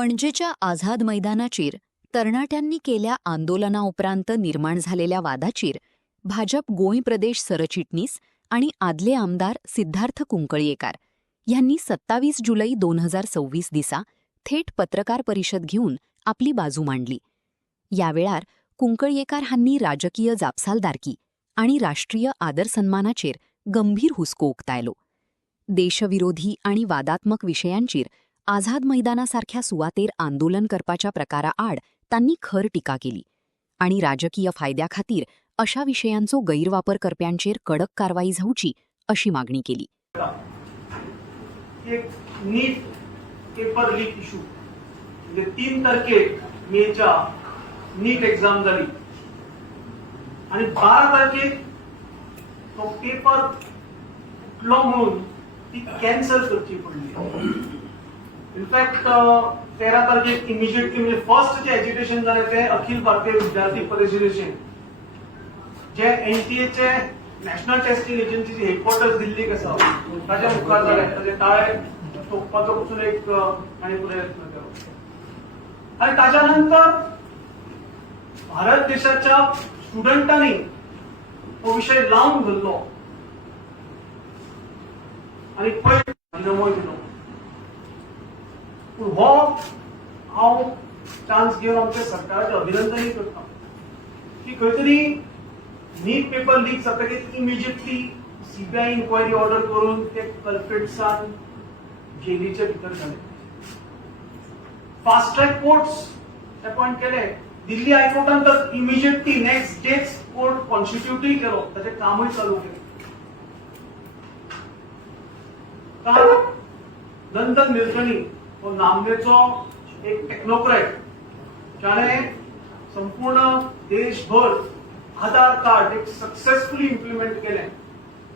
पणजेच्या आझाद मैदानाचेर तरणाट्यांनी केल्या आंदोलनाउपरांत निर्माण झालेल्या वादाचेर भाजप गोंय प्रदेश सरचिटणीस आणि आदले आमदार सिद्धार्थ कुंकळयेकार ह्यांनी 27 जुलै 2026 दिसा थेट पत्रकार परिषद घेऊन आपली बाजू मांडली. यावेळार कुंकळयेकार हांनी राजकीय जापसालदारकी आणि राष्ट्रीय आदरसन्मानाचेर गंभीर हुस्को उक्तायलो. देशविरोधी आणि वादात्मक विशयांचेर आझाद मैदानासारख्या सुवातेर आंदोलन करपाच्या प्रकारा आड तांणी खर टिका केली आणि राजकीय फायद्याखातीर अशा विशयांचो गैरवापर करप्यांचेर कडक कारवाई जावची अशी मागणी केली. एक नीट पेपर लीक इशू म्हणजे 3 तारखेक मेच्या नीट एक्झाम जाली आणि 12 तारखेक तो पेपर फुटलो म्हणून ती कॅन्सल करची पडली. इनफॅक्ट 13 तारखेक इमिजिएटली म्हणजे फर्स्ट जे एज्युकेशन जालें ते अखिल भारतीय विद्यार्थी परिषदेचें जे एनटीएचे नॅशनल टेस्टिंग एजन्सीचे हेडक्वार्टर्स दिल्लीक आसा ताच्या मुखार जालें. ताचे ताळे तोपपाचो पसून एक ताणें प्रयत्न केलो आणि ताच्या नंतर भारत देशाच्या स्टुडंटांनी हो विषय लावून धरलो आणि नमोय दिलो. पूण हो हांव चान्स घेवन आमच्या सरकाराचें अभिनंदनय करता की खंय तरी नीट पेपर लीक जातकीर इमिजिएटली सीबीआय इन्क्वायरी ऑर्डर करून ते कल्प्रिट्सान जेलीचे भितर घाले. फास्ट ट्रॅक कोर्ट्स अपॉइंट केले. दिल्ली हायकोर्टान तर इमिजिएटली नेक्स्ट डेच कोर्ट कॉन्स्टिट्यूटय केलो, ताचें कामय चालू केलें. काल नंदन निलकणी हो नामनेचो एक टेक्नोक्रेट जाणे संपूर्ण देशभर आधार कार्ड एक सक्सेसफुली इम्प्लिमेंट केलें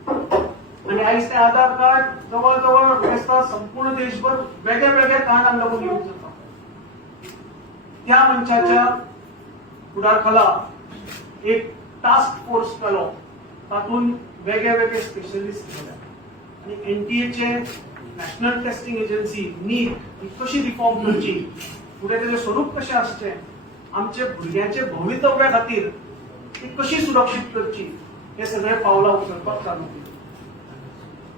आणि आयज ते आधार कार्ड जवळ जवळ संपूर्ण देशभर वेगळ्या वेगळ्या कारणांक लागून यूज जाता. त्या मंचाच्या फुडारखाला एक टास्क फोर्स केलो, तातूंत वेगळे वेगळे स्पेशलिस्ट गेले आणि एनटीएचे नॅशनल टेस्टिंग एजन्सी नीट ही कशी रिफॉर्म करची, फुडें तेजें स्वरूप कशें आसचें, आमच्या भुरग्यांचे भवितव्या खातीर ती कशी सुरक्षीत करची हे सगळे पावलां उचलपाक चालू केली.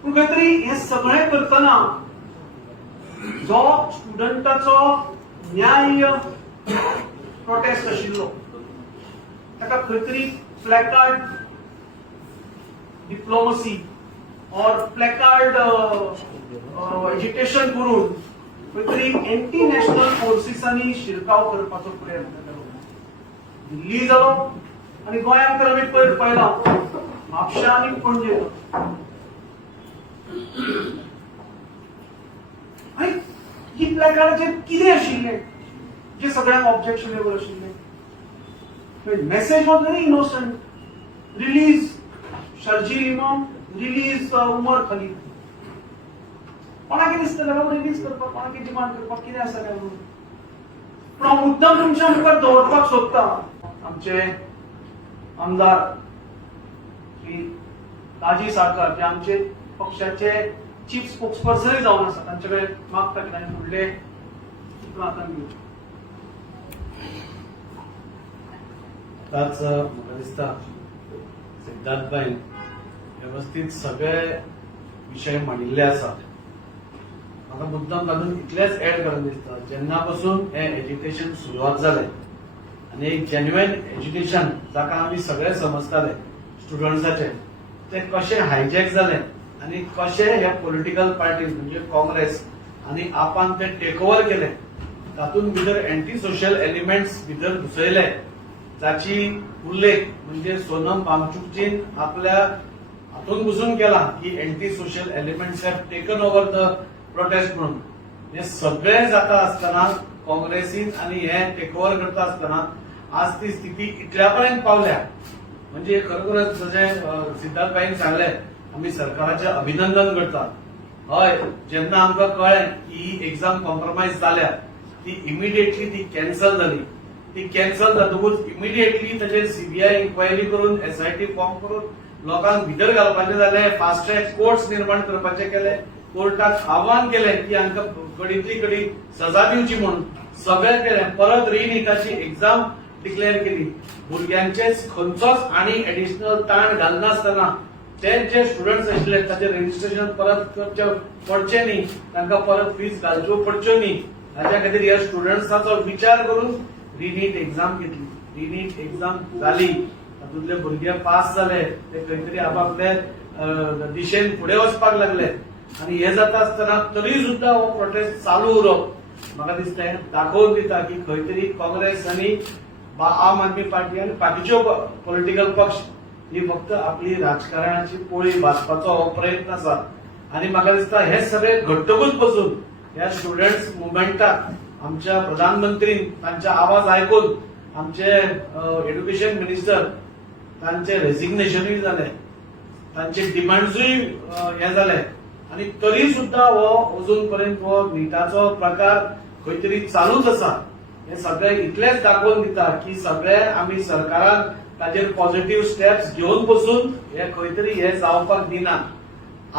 पूण खंय तरी हे सगळें करतना जो स्टुडंटाचो न्याय प्रोटेस्ट आशिल्लो ताका खंय तरी प्लॅकार्ड डिप्लोमसी और प्लॅकार्ड एज्युकेशन करून खंय तरी एंटी नॅशनल फोर्सिसांनी शिरकाव करपाचो प्रयत्न केलो. दिल्ली जालो आणि गोंयांत तर आमी पळयलां म्हापशा आनी पणजे. आणि ही प्लॅकार्डाचेर कितें आशिल्लें जे सगळ्यांक ऑब्जेक्शनेबल आशिल्लें. Message was very innocent. Release Sharjeel Imam, release Umar Khalid. कोणाक दिसतलें बाबा रिलीज करपाक, कोणाक डिमांड करपाक कितें आसा काय म्हणून. पूण हांव मुद्दम तुमच्या मुखार दवरपाक सोदता आमचे आमदार श्री राजी साळकार जे आमचे पक्षाचे चीफ स्पोक्सपर्सनय जावन आसा, तांचे कडेन मागता की तांणी फुडले चित्रां आतां घेवं. आताच म्हाका दिसता सिद्धार्थबाईन व्यवस्थित सगळे विशय मांडिल्ले आसात. म्हाका मुद्दाम तातूंत इतलेंच एड करन दिसता, जेन्ना पासून हें एज्युकेशन सुरवात जालें आनी एक जेन्युइन एज्युकेशन जाका आमी सगळे समजताले स्टुडंट्साचे, ते कशें हायजॅक जालें आनी कशें हे पॉलिटिकल पार्टीज म्हणजे काँग्रेस आनी आपान ते टेक ओव्हर केले. तातूंत भितर एंटी सोशल एलिमेंट्स भितर घुसयले, जाची उल्लेख म्हणजे सोनम वांगचुकजीन आपल्या हातून घुसून केला की anti social elements have taken over the prostate म्हणून. हे सगळे जाता आसतना काँग्रेसीन आनी हे टेक ओव्हर करता आसतना आज ती स्थिती इतल्या पर्यंत पावल्या. म्हणजे खरोखरच जशें सिद्धार्थबाईन सांगले, आमी सरकाराचें अभिनंदन करतात. हय, जेन्ना आमकां कळ्ळें की ही एक्झाम कॉम्प्रोमायज जाल्या, ती इमिडिएटली ती कॅन्सल जाली. ती कॅन्सल जातकूच इमिडिएटली ताचेर सीबीआय इन्क्वायरी करून एसआयटी फॉर्म करून लोकांक भितर घालपाचें जालें. फास्ट ट्रॅक कोर्ट्स निर्माण करपाचे केले. कोर्टाक आव्हान केलें की हांकां कडीतली कडी सजा दिवची म्हणून सगळें केलें. परत रिनिकाची एक्झाम डिक्लेअर केली. भुरग्यांचे खंयचोच आणि एडिशनल ताण घालनासतना ते जे स्टुडंट्स आशिल्ले ताचे रजिस्ट्रेशन परत करचे पडचे न्ही, तांकां परत फीज घालच्यो पडच्यो न्ही, हाच्या खातीर ह्या स्टुडंट्सांचो विचार करून रिनीट एक्झाम घेतली. रिनीट एक्झाम जाली, तातूंतले भुरगे पास जाले, ते खंय तरी आपापले दिशेन फुडें वचपाक लागले. आनी हे जाता आसतना तरी सुद्धा हो प्रोटेस्ट चालू उरप म्हाका दिसता हें दाखोवन दिता की खंय तरी काँग्रेस आनी आम आदमी पार्टी आनी बाकीच्यो पॉलिटिकल पक्ष ही फक्त आपली राजकारणाची पोळी भाजपाचो हो प्रयत्न आसा. आनी म्हाका दिसता हे सगळे घट्टकूच बसून ह्या स्टुडंट्स मुवमेंटाक आमच्या प्रधानमंत्रीन तांचे आवाज आयकून आमचे एड्युकेशन मिनिस्टर तांचे रेजिग्नेशनूय जाले, तांचे डिमांड्सूय हे जाले, आनी तरी सुद्धा हो अजून पर्यंत हो निटाचो प्रकार खंय तरी चालूच आसा. हे सगळे इतलेच दाखोवन दिता की सगळे आमी सरकारान ताचेर पॉझिटिव्ह स्टेप्स घेवन बसून हे खंय तरी हे जावपाक दिना.